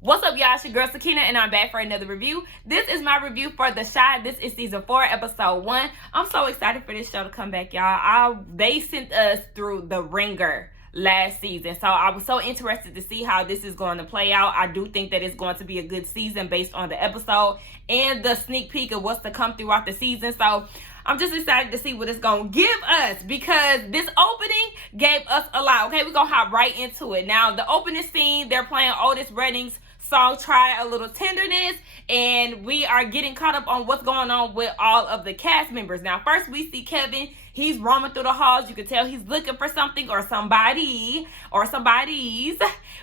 What's up, y'all? It's your girl Sakina, and I'm back for another review. This is my review for The Chi. This is season 4, episode 1. I'm so excited for this show to come back, y'all. They sent us through the ringer last season, so I was so interested to see how this is going to play out. I do think that it's going to be a good season based on the episode and the sneak peek of what's to come throughout the season. So I'm just excited to see what it's going to give us, because this opening gave us a lot. Okay, we're going to hop right into it. Now, the opening scene, they're playing Otis Redding's song Try a Little Tenderness, and we are getting caught up on what's going on with all of the cast members. Now, first we see Kevin. He's roaming through the halls. You can tell he's looking for something or somebody or somebody's.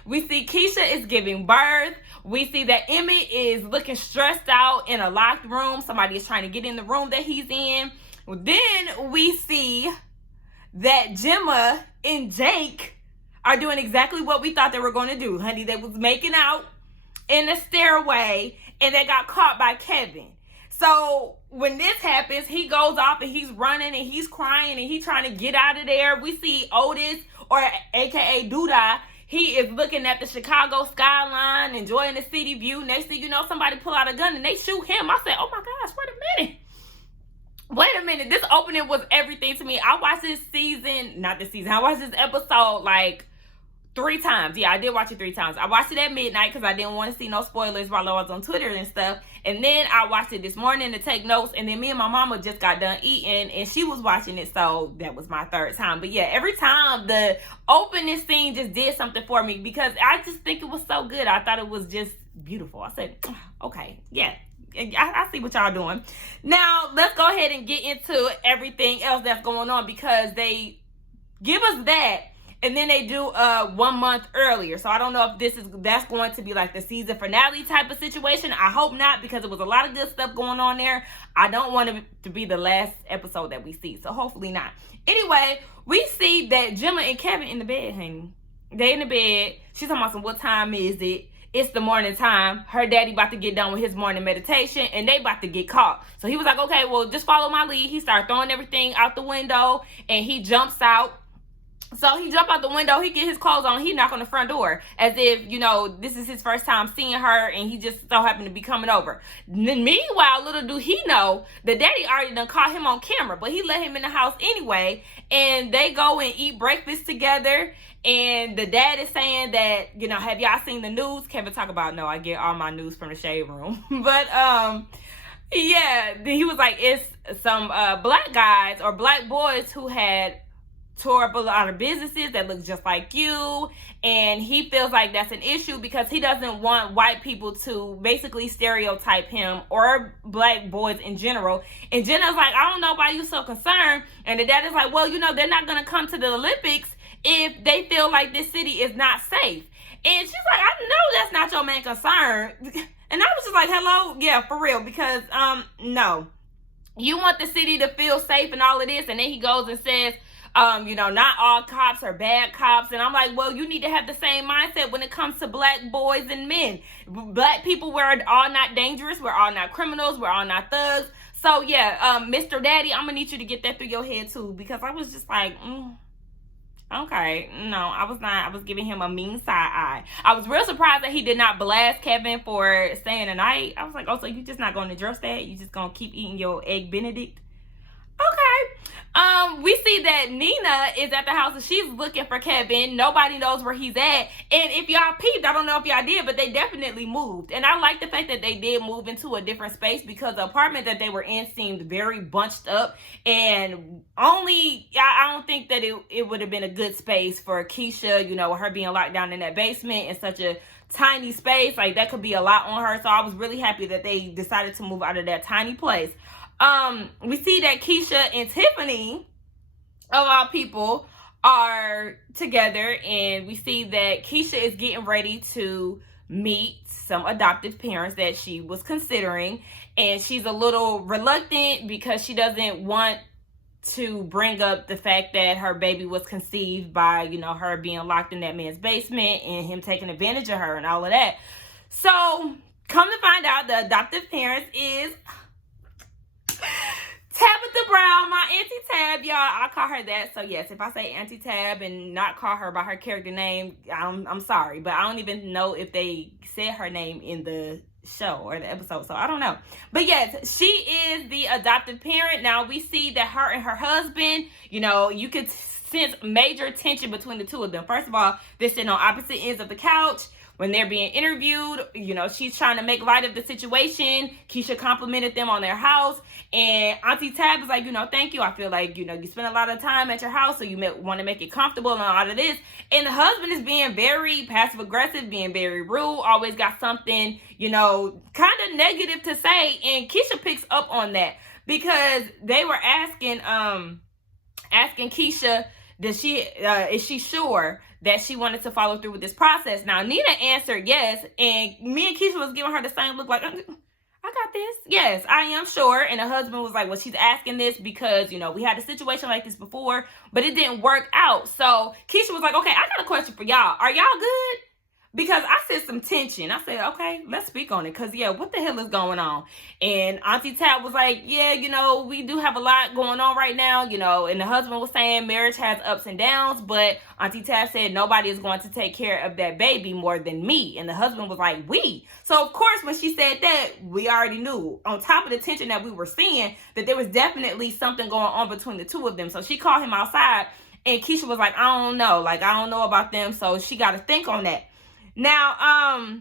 We see Keisha is giving birth. We see that Emmett is looking stressed out in a locked room. Somebody is trying to get in the room that he's in. Then we see that Gemma and Jake are doing exactly what we thought they were going to do. Honey, they was making out in the stairway, and they got caught by Kevin. So when this happens, he goes off and he's running and he's crying and he's trying to get out of there. We see Otis, or aka Duda. He is looking at the Chicago skyline, enjoying the city view. Next thing you know, somebody pull out a gun and they shoot him. I said, oh my gosh, wait a minute. This opening was everything to me. I watched this I watched this episode like 3 times. Yeah, I did watch it 3 times. I watched it at midnight because I didn't want to see no spoilers while I was on Twitter and stuff. And then I watched it this morning to take notes. And then me and my mama just got done eating and she was watching it. So that was my 3rd time. But yeah, every time the opening scene just did something for me, because I just think it was so good. I thought it was just beautiful. I said, okay, yeah. I see what y'all doing. Now, let's go ahead and get into everything else that's going on, because they give us that and then they do 1 month earlier. So I don't know if that's going to be like the season finale type of situation. I hope not, because there was a lot of good stuff going on there. I don't want it to be the last episode that we see, so hopefully not. Anyway, we see that Gemma and Kevin in the bed, honey. They in the bed. She's talking about some, what time is it? It's the morning time. Her daddy about to get done with his morning meditation, and they about to get caught. So he was like, okay, well, just follow my lead. He started throwing everything out the window, and he jumps out. So he jump out the window, he get his clothes on, he knock on the front door as if, you know, this is his first time seeing her and he just so happened to be coming over. Meanwhile, little do he know, the daddy already done caught him on camera, but he let him in the house anyway, and they go and eat breakfast together. And the dad is saying that, you know, have y'all seen the news? Kevin talk about, no, I get all my news from the shade room. But yeah, he was like, it's some black guys or black boys who had tore up a lot of businesses that look just like you, and he feels like that's an issue because he doesn't want white people to basically stereotype him or black boys in general. And Jenna's like, I don't know why you so concerned. And the dad is like, well, you know, they're not going to come to the Olympics if they feel like this city is not safe. And she's like, I know that's not your main concern. And I was just like, hello, yeah, for real, because no, you want the city to feel safe and all of this. And then he goes and says, you know, not all cops are bad cops. And I'm like, well, you need to have the same mindset when it comes to black boys and men. Black people, we're all not dangerous. We're all not criminals. We're all not thugs. So yeah, Mr. Daddy, I'm gonna need you to get that through your head too, because I was just like, okay, no, I was not. I was giving him a mean side eye. I was real surprised that he did not blast Kevin for staying the night. I was like, oh, so you just not going to address that? You just going to keep eating your egg Benedict? Okay. We see that Nina is at the house and she's looking for Kevin. Nobody knows where he's at. And if y'all peeped, I don't know if y'all did, but they definitely moved. And I like the fact that they did move into a different space, because the apartment that they were in seemed very bunched up. And I don't think that it would have been a good space for Keisha, you know, her being locked down in that basement in such a tiny space. Like, that could be a lot on her. So I was really happy that they decided to move out of that tiny place. We see that Keisha and Tiffany, of all people, are together, and we see that Keisha is getting ready to meet some adoptive parents that she was considering, and she's a little reluctant because she doesn't want to bring up the fact that her baby was conceived by, you know, her being locked in that man's basement and him taking advantage of her and all of that. So come to find out, the adoptive parents is Tabitha Brown, my Auntie Tab, y'all. I call her that. So yes, if I say Auntie Tab and not call her by her character name, I'm sorry, but I don't even know if they said her name in the show or the episode, so I don't know. But yes, she is the adopted parent. Now we see that her and her husband, you could sense major tension between the two of them. First of all, they're sitting on opposite ends of the couch. When they're being interviewed, she's trying to make light of the situation. Keisha complimented them on their house. And Auntie Tab is like, thank you. I feel like, you spend a lot of time at your house, so you want to make it comfortable and all of this. And the husband is being very passive aggressive, being very rude, always got something, kind of negative to say. And Keisha picks up on that because they were asking Keisha, is she sure that she wanted to follow through with this process? Now, Nina answered yes, and me and Keisha was giving her the same look like, I got this. Yes, I am sure. And the husband was like, well, she's asking this because, we had a situation like this before, but it didn't work out. So Keisha was like, okay, I got a question for y'all. Are y'all good? Because I said some tension. I said, okay, let's speak on it. Because, what the hell is going on? And Auntie Tab was like, we do have a lot going on right now, And the husband was saying marriage has ups and downs. But Auntie Tab said nobody is going to take care of that baby more than me. And the husband was like, we. So, of course, when she said that, we already knew. On top of the tension that we were seeing, that there was definitely something going on between the two of them. So she called him outside. And Keisha was like, I don't know. I don't know about them. So she got to think on that. Now,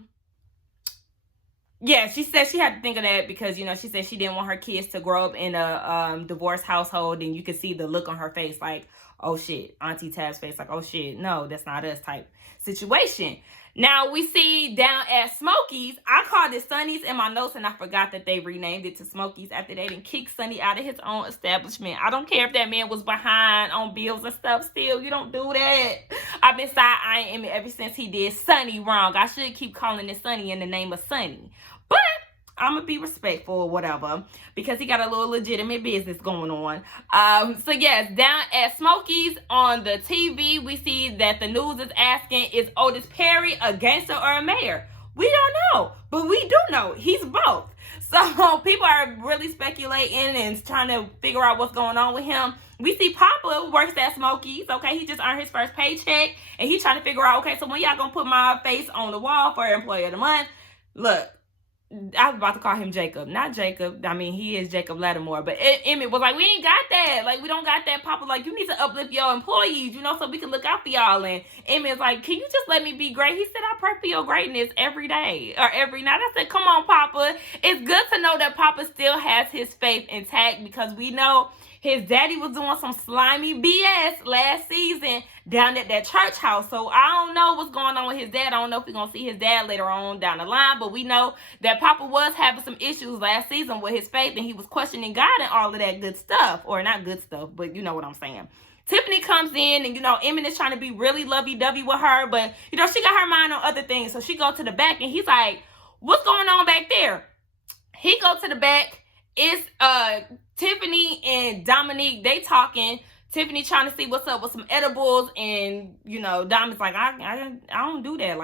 she said she had to think of that because, she said she didn't want her kids to grow up in a divorced household, and you could see the look on her face like, oh shit, Auntie Tab's face like, oh shit, no, that's not us type situation. Now we see down at Smokies, I called it Sonny's in my notes, and I forgot that they renamed it to Smokies after they didn't kick Sonny out of his own establishment. I don't care if that man was behind on bills and stuff. Still, you don't do that. I've been side-eyeing Emmett ever since he did Sonny wrong. I should keep calling it Sonny in the name of Sonny. But I'm gonna be respectful or whatever because he got a little legitimate business going on. So yes, down at Smokies on the TV, we see that the news is asking, is Otis Perry a gangster or a mayor? We don't know, but we do know he's both. So people are really speculating and trying to figure out what's going on with him. We see Papa works at Smokies. Okay, he just earned his first paycheck, and he's trying to figure out, okay, so when y'all gonna put my face on the wall for Employee of the Month? Look, I was about to call him Jacob. Not Jacob. I mean, he is Jacob Lattimore. But Emmett was like, we ain't got that. We don't got that. Papa, you need to uplift your employees, so we can look out for y'all. And Emmett's like, can you just let me be great? He said, I pray for your greatness every day or every night. I said, come on, Papa. It's good to know that Papa still has his faith intact because we know his daddy was doing some slimy BS last season down at that church house. So I don't know what's going on with his dad. I don't know if we're going to see his dad later on down the line. But we know that Papa was having some issues last season with his faith. And he was questioning God and all of that good stuff. Or not good stuff, but you know what I'm saying. Tiffany comes in and, Emmett is trying to be really lovey-dovey with her. But, she got her mind on other things. So she goes to the back and he's like, what's going on back there? He goes to the back. It's Tiffany and Dominique, they talking. Tiffany trying to see what's up with some edibles, and Dom's like, I don't do that.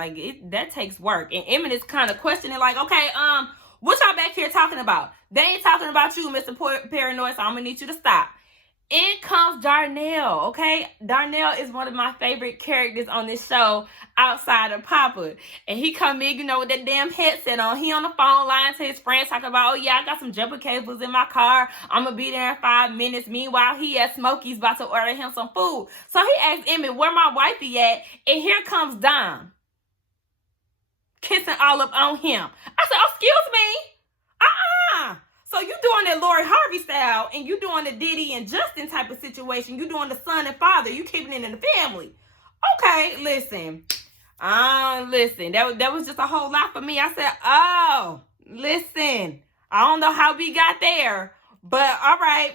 That takes work. And Emmett is kind of questioning, okay, what y'all back here talking about? They ain't talking about you, Mr. Paranoid, so I'm gonna need you to stop. In comes Darnell, okay? Darnell is one of my favorite characters on this show outside of Papa. And he come in, with that damn headset on. He on the phone lying to his friends talking about, oh yeah, I got some jumper cables in my car. I'm going to be there in 5 minutes. Meanwhile, he at Smokies about to order him some food. So he asked Emmett, where my wifey at? And here comes Dom. Kissing all up on him. I said, oh, excuse me? So you doing that Lori Harvey style, and you doing the Diddy and Justin type of situation. You doing the son and father. You keeping it in the family. Okay, listen. That was just a whole lot for me. I said, oh, listen. I don't know how we got there, but all right.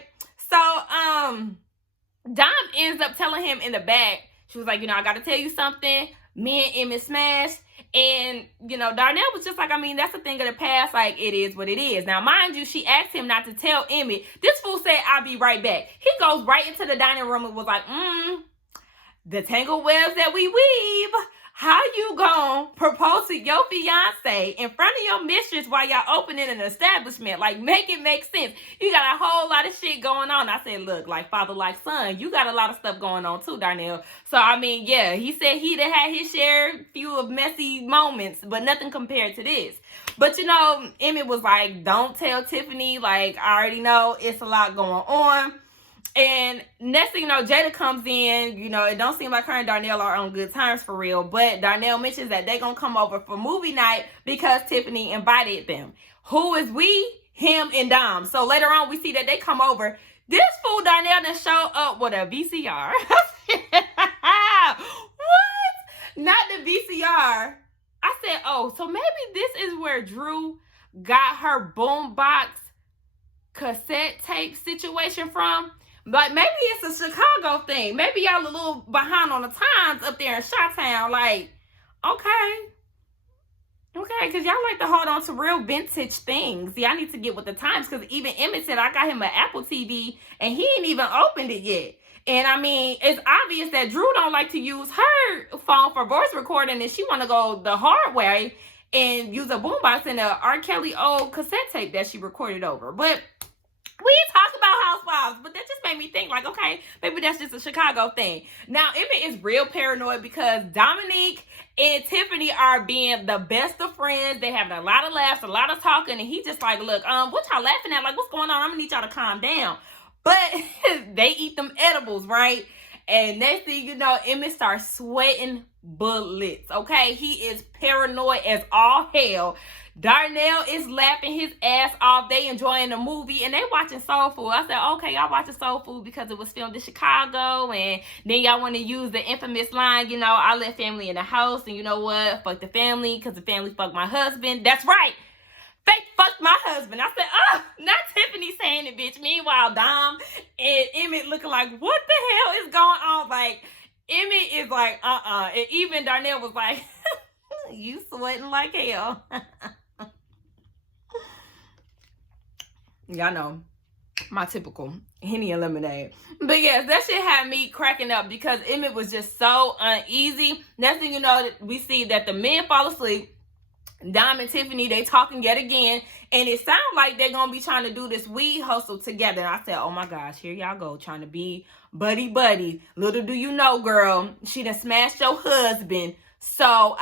So, Dom ends up telling him in the back. She was like, I got to tell you something. Me and Emmett smashed. And, Darnell was just like, that's a thing of the past. It is what it is. Now, mind you, she asked him not to tell Emmett. This fool said, I'll be right back. He goes right into the dining room and was like, the tangled webs that we weave. How you gonna propose to your fiance in front of your mistress while y'all opening an establishment? Like, make it make sense. You got a whole lot of shit going on. I said, look, like father, like son, you got a lot of stuff going on too, Darnell. So, I mean, yeah, he said he'd have had his share few of messy moments, but nothing compared to this. But, you know, Emmett was like, don't tell Tiffany. Like, I already know it's a lot going on. And next thing you know, Jada comes in. You know, it don't seem like her and Darnell are on good terms for real. But Darnell mentions that they're going to come over for movie night because Tiffany invited them. Who is we? Him and Dom. So later on, we see that they come over. This fool Darnell done show up with a VCR. What? Not the VCR. I said, oh, so maybe this is where Drew got her boombox cassette tape situation from. Like, maybe it's a Chicago thing. Maybe y'all a little behind on the times up there in Chi-Town. Like, okay, because y'all like to hold on to real vintage things. Y'all need to get with the times, because even Emmett said, I got him an Apple TV, and he ain't even opened it yet. And, I mean, it's obvious that Drew don't like to use her phone for voice recording, and she want to go the hard way and use a boombox and a R. Kelly old cassette tape that she recorded over. But we talk about housewives, but that just made me think, like, okay, maybe that's just a Chicago thing. Now, Emmett is real paranoid because Dominique and Tiffany are being the best of friends. They having a lot of laughs, a lot of talking, and he just like, look, what y'all laughing at? Like, what's going on? I'm gonna need y'all to calm down. But they eat them edibles, right? And next thing you know, Emmett starts sweating bullets, okay? He is paranoid as all hell. Darnell is laughing his ass off. They enjoying the movie, and they watching Soul Food. I said, okay, y'all watching Soul Food because it was filmed in Chicago, and then y'all want to use the infamous line, you know, I let family in the house, and you know what? Fuck the family, because the family fucked my husband. That's right. Fake fucked my husband. I said, oh, not Tiffany saying it, bitch. Meanwhile, Dom and Emmett looking like, what the hell is going on? Like, Emmett is like, And even Darnell was like, you sweating like hell. Y'all know my typical Henny and lemonade. But yes, that shit had me cracking up because Emmett was just so uneasy. Next thing you know, we see that the men fall asleep. Dom and Tiffany, they talking yet again, and it sounds like they're gonna be trying to do this weed hustle together. And I said, oh my gosh, here y'all go, trying to be buddy. Little do you know, girl, she done smashed your husband. So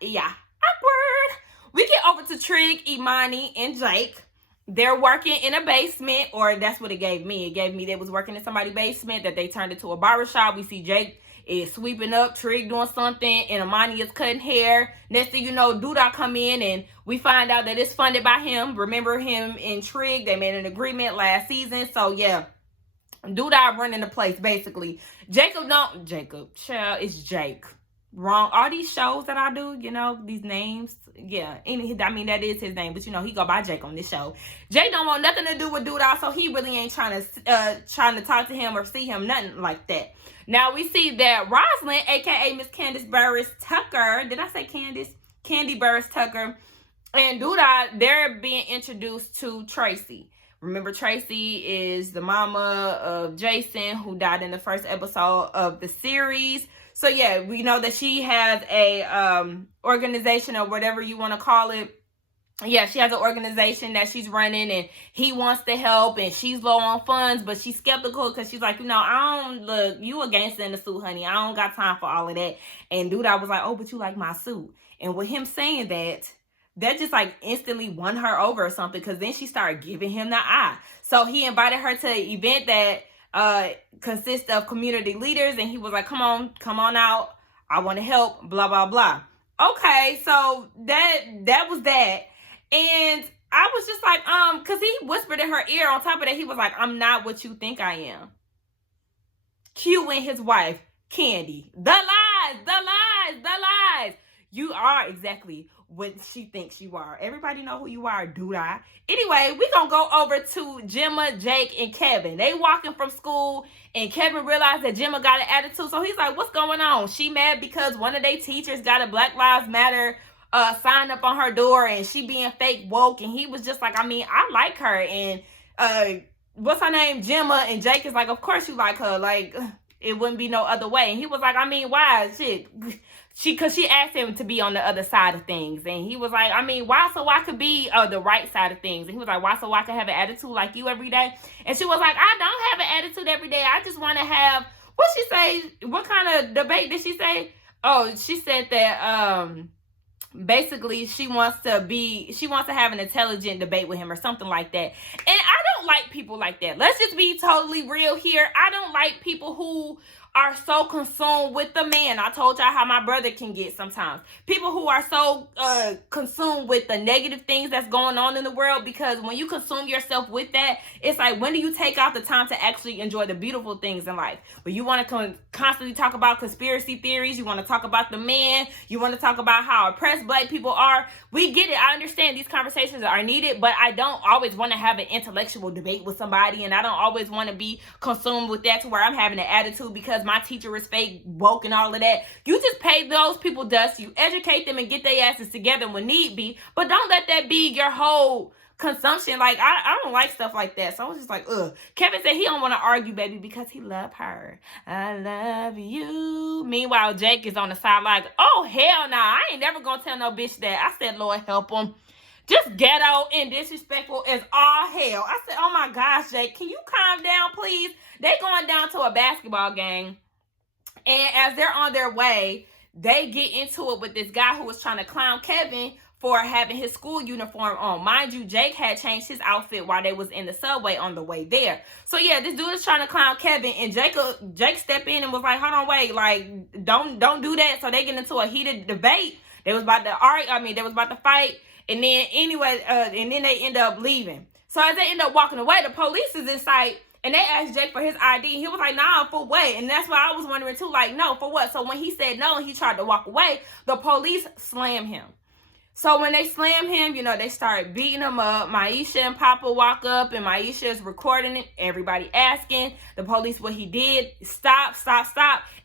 yeah, awkward. We get over to Trigg, Imani, and Jake. They're working in a basement, or that's what it gave me. It gave me they was working in somebody's basement that they turned into a barbershop. We see Jake is sweeping up, Trigg doing something, and Imani is cutting hair. Next thing you know, Duda come in, and we find out that it's funded by him. Remember him and Trigg, they made an agreement last season. So yeah, Duda running the place basically. Child, it's Jake. Wrong. All these shows that I do, you know, these names, yeah. I mean, that is his name, but you know, he go by Jake on this show. Jake don't want nothing to do with Duda, so he really ain't trying to talk to him or see him, nothing like that. Now we see that Rosalind, aka Miss Candace Burris Tucker, did I say Candace? Candy Burris Tucker, and Duda, they're being introduced to Tracy. Remember, Tracy is the mama of Jason, who died in the first episode of the series. So yeah, we know that she has a organization, or whatever you want to call it. Yeah, she has an organization that she's running, and he wants to help, and she's low on funds, but she's skeptical because she's like, you know, I don't look, you a gangster in the suit, honey. I don't got time for all of that. And Duda was like, oh, but you like my suit. And with him saying that, that just like instantly won her over or something, because then she started giving him the eye. So he invited her to an event that consists of community leaders, and he was like, come on out, I want to help, blah blah blah. Okay, so that was that. And I was just like, because he whispered in her ear. On top of that, he was like, I'm not what you think I am. Cueing his wife, Candy. The lies. You are exactly what she thinks you are. Everybody know who you are, Duda. Anyway, we gonna go over to Gemma, Jake, and Kevin. They walking from school, and Kevin realized that Gemma got an attitude. So he's like, what's going on? She mad because one of their teachers got a Black Lives Matter sign up on her door, and she being fake woke. And he was just like, I mean, I like her. And what's her name? Gemma. And Jake is like, of course you like her. Like, it wouldn't be no other way. And he was like, I mean, why? Shit. Cause she asked him to be on the other side of things. And he was like, I mean, why? So I could be the right side of things. And he was like, why? So I could have an attitude like you every day. And she was like, I don't have an attitude every day. I just want to have, what she say? What kind of debate did she say? Oh, she said that, basically she wants to have an intelligent debate with him or something like that. And I don't like people like that. Let's just be totally real here. I don't like people who are so consumed with the man. I told y'all how my brother can get sometimes. People who are so consumed with the negative things that's going on in the world, because when you consume yourself with that, it's like, when do you take out the time to actually enjoy the beautiful things in life? But you want to constantly talk about conspiracy theories. You want to talk about the man. You want to talk about how oppressed black people are. We get it. I understand these conversations are needed, but I don't always want to have an intellectual debate with somebody, and I don't always want to be consumed with that to where I'm having an attitude because my teacher is fake, woke, and all of that. You just pay those people dust. You educate them and get their asses together when need be, but don't let that be your whole consumption. Like, I don't like stuff like that. So I was just like, ugh. Kevin said he don't want to argue, baby, because he love her. I love you. Meanwhile, Jake is on the side like, oh, hell nah. I ain't never gonna tell no bitch that. I said, Lord help him. Just ghetto and disrespectful as all hell. I said, oh my gosh, Jake, can you calm down, please? They going down to a basketball game. And as they're on their way, they get into it with this guy who was trying to clown Kevin for having his school uniform on. Mind you, Jake had changed his outfit while they was in the subway on the way there. So yeah, this dude is trying to clown Kevin, and Jake stepped in and was like, hold on, wait, like, don't do that. So they get into a heated debate. They was about to argue, they was about to fight. And then anyway, and then they end up leaving. So as they end up walking away, the police is in sight. And they asked Jake for his ID. He was like, nah, for what? And that's why I was wondering too, like, no, for what? So when he said no and he tried to walk away, the police slammed him. So when they slam him, they start beating him up. Maisha and Papa walk up, and Maisha is recording it. Everybody asking the police what he did. Stop.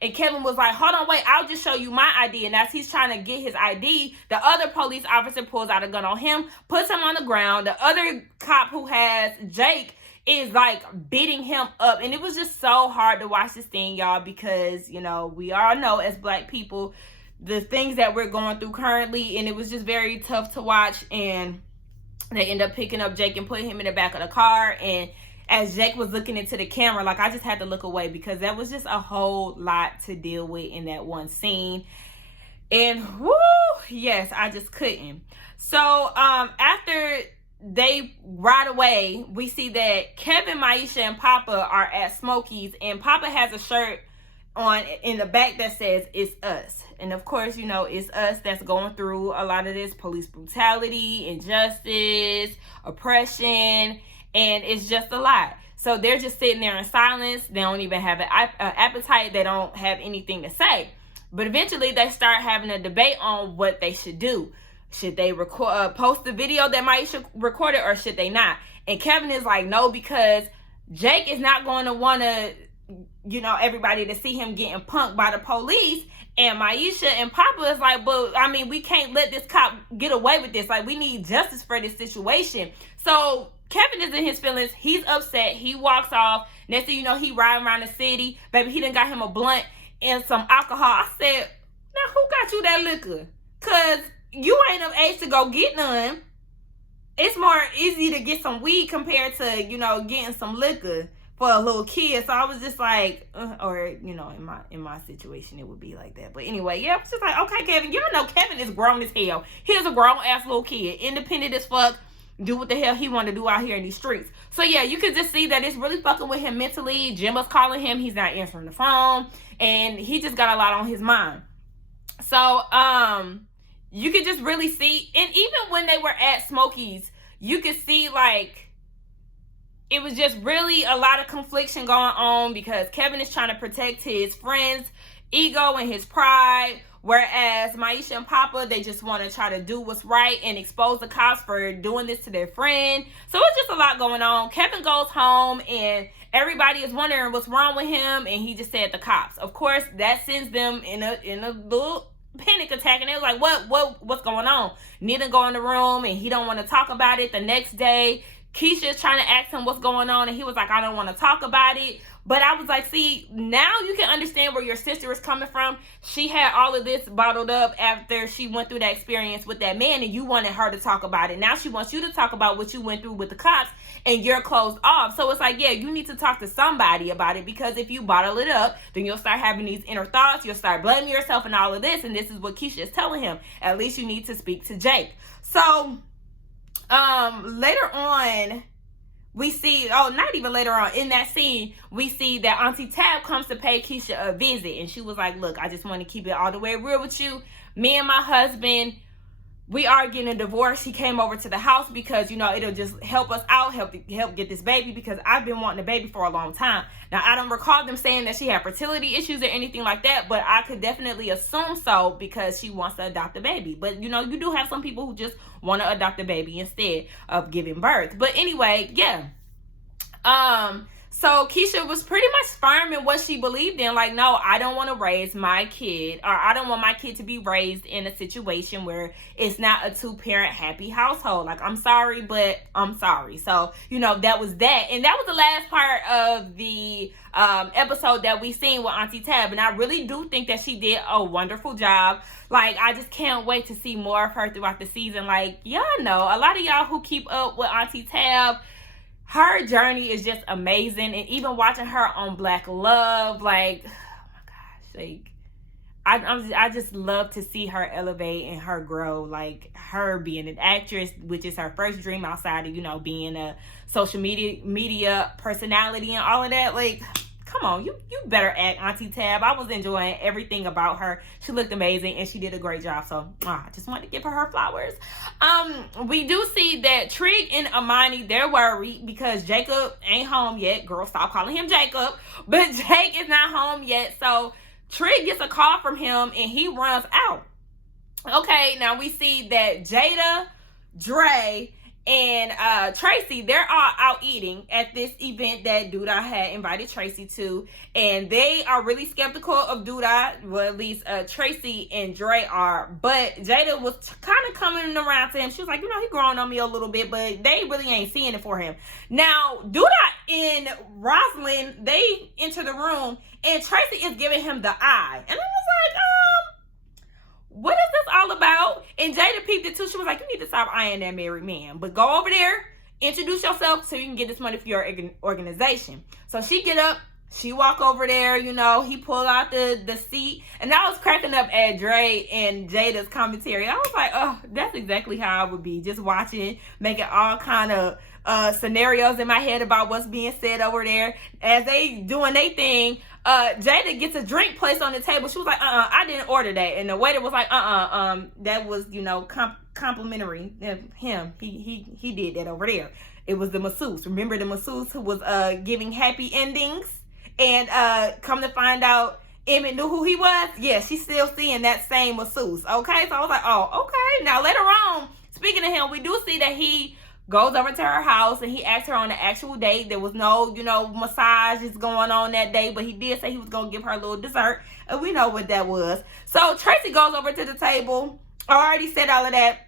And Kevin was like, hold on, wait, I'll just show you my ID. And as he's trying to get his ID, the other police officer pulls out a gun on him, puts him on the ground. The other cop who has Jake is like beating him up. And it was just so hard to watch this thing, y'all, because, we all know as black people, the things that we're going through currently, and it was just very tough to watch. And they end up picking up Jake and putting him in the back of the car. And as Jake was looking into the camera, like, I just had to look away because that was just a whole lot to deal with in that one scene. And whoo, yes, I just couldn't. So after they ride away, we see that Kevin, Maisha, and Papa are at Smokies, and Papa has a shirt on in the back that says "It's Us." And of course, it's us that's going through a lot of this police brutality, injustice, oppression, and it's just a lot. So they're just sitting there in silence. They don't even have an appetite. They don't have anything to say. But eventually they start having a debate on what they should do. Should they post the video that Maisha recorded, or should they not? And Kevin is like, no, because Jake is not going to want to, everybody to see him getting punked by the police. And Maisha and Papa is like, but we can't let this cop get away with this. Like, we need justice for this situation. So Kevin is in his feelings. He's upset. He walks off. Next thing you know, he riding around the city. Baby, he done got him a blunt and some alcohol. I said, now who got you that liquor? Because you ain't of age to go get none. It's more easy to get some weed compared to, getting some liquor for a little kid. So I was just like, in my situation, it would be like that. But anyway, yeah, I was just like, okay, Kevin, y'all know Kevin is grown as hell. He's a grown-ass little kid, independent as fuck, do what the hell he want to do out here in these streets. So yeah, you can just see that it's really fucking with him mentally. Gemma's calling him. He's not answering the phone. And he just got a lot on his mind. So, you could just really see, and even when they were at Smokies, you could see, like, it was just really a lot of confliction going on because Kevin is trying to protect his friend's ego and his pride, whereas Maisha and Papa, they just want to try to do what's right and expose the cops for doing this to their friend. So it's just a lot going on. Kevin goes home, and everybody is wondering what's wrong with him, and he just said the cops. Of course, that sends them in a little panic attack, and they was like, what's going on? Nita go in the room, and he don't want to talk about it. The next day, Keisha is trying to ask him what's going on, and he was like, I don't want to talk about it. But I was like, see, now you can understand where your sister is coming from. She had all of this bottled up after she went through that experience with that man, and you wanted her to talk about it. Now she wants you to talk about what you went through with the cops, and you're closed off. So it's like, yeah, you need to talk to somebody about it, because if you bottle it up, then you'll start having these inner thoughts. You'll start blaming yourself and all of this. And this is what Keisha is telling him. At least you need to speak to Jake. So later on, we see, not even later on, in that scene, we see that Auntie Tab comes to pay Keisha a visit. And she was like, look, I just want to keep it all the way real with you. Me and my husband, we are getting a divorce. He came over to the house because, it'll just help us out, help get this baby, because I've been wanting a baby for a long time. Now, I don't recall them saying that she had fertility issues or anything like that, but I could definitely assume so, because she wants to adopt a baby. But, you do have some people who just want to adopt a baby instead of giving birth. But anyway, yeah. So Keisha was pretty much firm in what she believed in. Like, no, I don't want to raise my kid, or I don't want my kid to be raised in a situation where it's not a 2-parent happy household. Like, I'm sorry, but I'm sorry. So, that was that. And that was the last part of the episode that we seen with Auntie Tab. And I really do think that she did a wonderful job. Like, I just can't wait to see more of her throughout the season. Like, y'all know, a lot of y'all who keep up with Auntie Tab, her journey is just amazing. And even watching her on Black Love, like, oh my gosh, like, I just love to see her elevate and her grow. Like, her being an actress, which is her first dream outside of, being a social media personality and all of that. Like, come on, you better act, Auntie Tab. I was enjoying everything about her. She looked amazing and she did a great job. So I just wanted to give her flowers. We do see that Trigg and Amani, they're worried because Jacob ain't home yet. Girl, stop calling him Jacob. But Jake is not home yet. So Trigg gets a call from him and he runs out. Okay, now we see that Jada, Dre, and Tracy, they're all out eating at this event that Duda had invited Tracy to, and they are really skeptical of Duda. Well, at least Tracy and Dre are, but Jada was kind of coming around to him. She was like, he growing on me a little bit, but they really ain't seeing it for him. Now, Duda and Rosalind, they enter the room, and Tracy is giving him the eye, and I was like, what is this all about? And Jada peeped it too. She was like, you need to stop eyeing that married man. But go over there, introduce yourself so you can get this money for your organization. So she get up, she walk over there, he pulled out the seat. And I was cracking up at Dre and Jada's commentary. I was like, oh, that's exactly how I would be. Just watching, making all kind of scenarios in my head about what's being said over there. As they doing their thing, Jada gets a drink placed on the table. She was like, I didn't order that. And the waiter was like, that was, complimentary of him. He did that over there. It was the masseuse. Remember the masseuse who was giving happy endings? And come to find out, Emmett knew who he was? Yeah, she's still seeing that same masseuse. Okay, so I was like, oh, okay. Now later on, speaking of him, we do see that he goes over to her house and he asked her on an actual date. There was no, massages going on that day, but he did say he was going to give her a little dessert. And we know what that was. So Tracy goes over to the table. I already said all of that.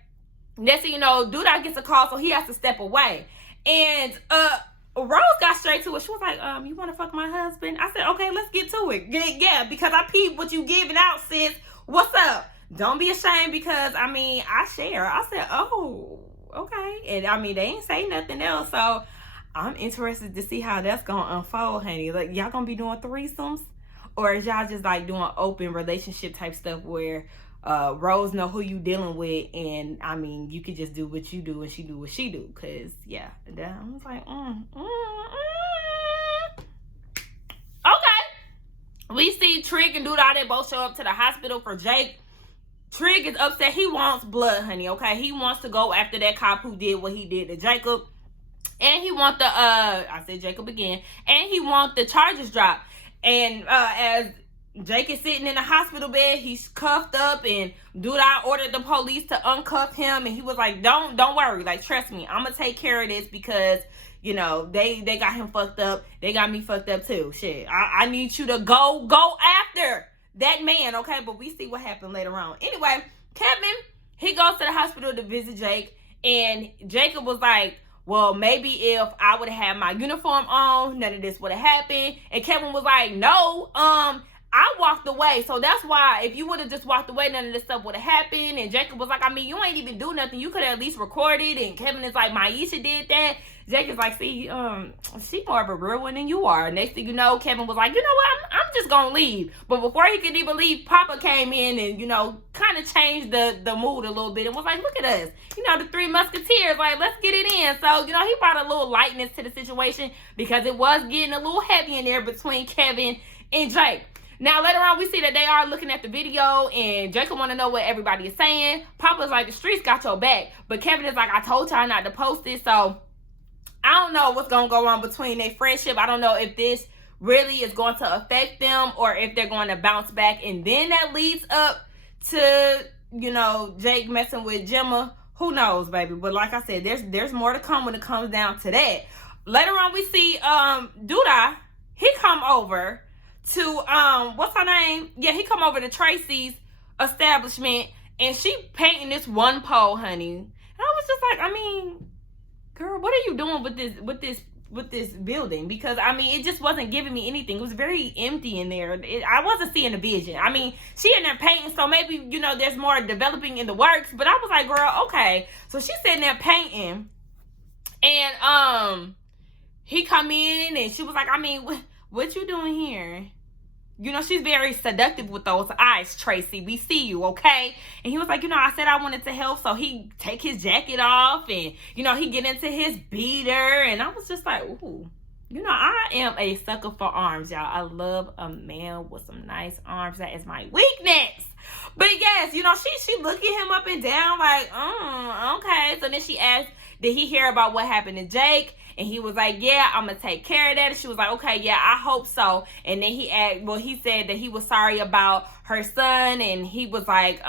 Next thing you know, Duda gets a call, so he has to step away. And Rose got straight to it. She was like, you want to fuck my husband? I said, okay, let's get to it. Yeah, because I peeped what you giving out, sis. What's up? Don't be ashamed, because, I share. I said, oh, okay. And they ain't say nothing else, so I'm interested to see how that's gonna unfold, honey. Like, y'all gonna be doing threesomes, or is y'all just like doing open relationship type stuff where Rose know who you dealing with, and you could just do what you do and she do what she do? Cause yeah, I was like, okay. We see Trigg and Duda, they both show up to the hospital for Jake. Trigg is upset. He wants blood, honey, okay? He wants to go after that cop who did what he did to Jacob. And he wants the, I said Jacob again. And he wants the charges dropped. And as Jake is sitting in the hospital bed, he's cuffed up, and Duda ordered the police to uncuff him. And he was like, don't worry. Like, trust me, I'm going to take care of this, because, they got him fucked up. They got me fucked up too. Shit, I need you to go after that man, okay? But we see what happened later on. Anyway, Kevin, he goes to the hospital to visit Jake, and Jacob was like, well, maybe if I would have had my uniform on, none of this would have happened. And Kevin was like, no, I walked away. So that's why if you would have just walked away, none of this stuff would have happened. And Jacob was like, I mean, you ain't even do nothing. You could have at least recorded. And Kevin is like, Maisha did that. Jacob's like, see, she more of a real one than you are. Next thing you know, Kevin was like, you know what, I'm just gonna leave. But before he could even leave, Papa came in and, you know, kind of changed the mood a little bit and was like, look at us, you know, the three musketeers, like, let's get it in. So, you know, he brought a little lightness to the situation because it was getting a little heavy in there between Kevin and Jake. Now, later on, we see that they are looking at the video, and Jacob want to know what everybody is saying. Papa's like, the streets got your back. But Kevin is like, I told y'all not to post it, so I don't know what's going to go on between their friendship. I don't know if this really is going to affect them or if they're going to bounce back. And then that leads up to, you know, Jake messing with Gemma. Who knows, baby? But like I said, there's more to come when it comes down to that. Later on, we see Duda. He come over to, what's her name? Yeah, he come over to Tracy's establishment, and she painting this one pole, honey. And I was just like, I mean, girl, what are you doing with this building? Because I mean, it just wasn't giving me anything. It was very empty in there. I wasn't seeing a vision. I mean, she in there painting, so maybe, you know, there's more developing in the works. But I was like, girl, okay. So she's sitting there painting, and he come in, and she was like, I mean, what you doing here? You know, she's very seductive with those eyes, Tracy. We see you, okay? And he was like, you know, I said I wanted to help. So he take his jacket off and, you know, he get into his beater. And I was just like, ooh, you know, I am a sucker for arms, y'all. I love a man with some nice arms. That is my weakness. But yes, you know, she looking him up and down like, okay. So then she asked, did he hear about what happened to Jake? And he was like, yeah, I'm going to take care of that. And she was like, okay, yeah, I hope so. And then he said that he was sorry about her son. And he was like,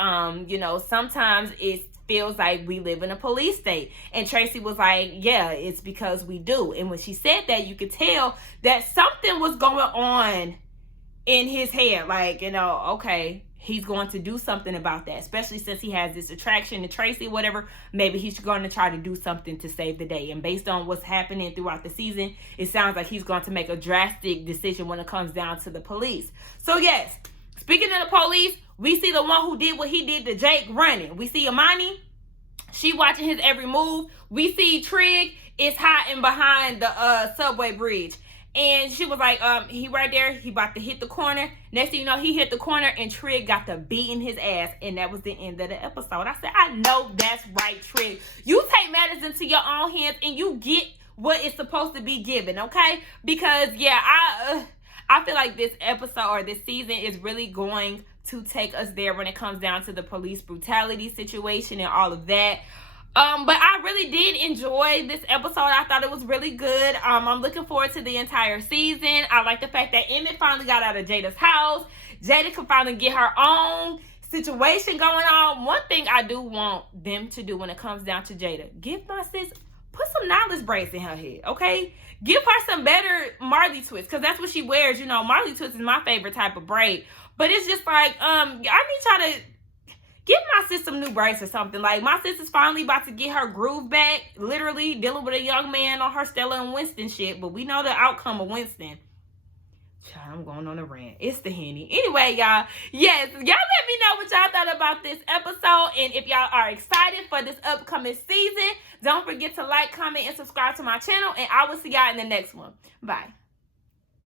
you know, sometimes it feels like we live in a police state. And Tracy was like, yeah, it's because we do. And when she said that, you could tell that something was going on in his head. Like, you know, okay, he's going to do something about that, especially since he has this attraction to Tracy, whatever. Maybe he's going to try to do something to save the day. And based on what's happening throughout the season, it sounds like he's going to make a drastic decision when it comes down to the police. So yes, speaking of the police, we see the one who did what he did to Jake running. We see Imani. She watching his every move. We see Trigg is hiding behind the subway bridge. And she was like, he right there, he about to hit the corner. Next thing you know, he hit the corner and Trigg got to beating his ass. And that was the end of the episode. I said, I know that's right, Trigg. You take matters into your own hands and you get what is supposed to be given, okay? Because, yeah, I feel like this episode or this season is really going to take us there when it comes down to the police brutality situation and all of that. But I really did enjoy this episode. I thought it was really good. I'm looking forward to the entire season. I like the fact that Emmett finally got out of Jada's house. Jada can finally get her own situation going on. One thing I do want them to do when it comes down to Jada, give my sis, put some knowledge braids in her head, okay? Give her some better Marley twists, because that's what she wears. You know, Marley twists is my favorite type of braid. But it's just like, I need y'all to give my sis some new braids or something. Like, my sis is finally about to get her groove back. Literally dealing with a young man on her Stella and Winston shit. But we know the outcome of Winston. Child, I'm going on a rant. It's the Henny. Anyway, y'all. Yes, y'all let me know what y'all thought about this episode. And if y'all are excited for this upcoming season, don't forget to like, comment, and subscribe to my channel. And I will see y'all in the next one. Bye.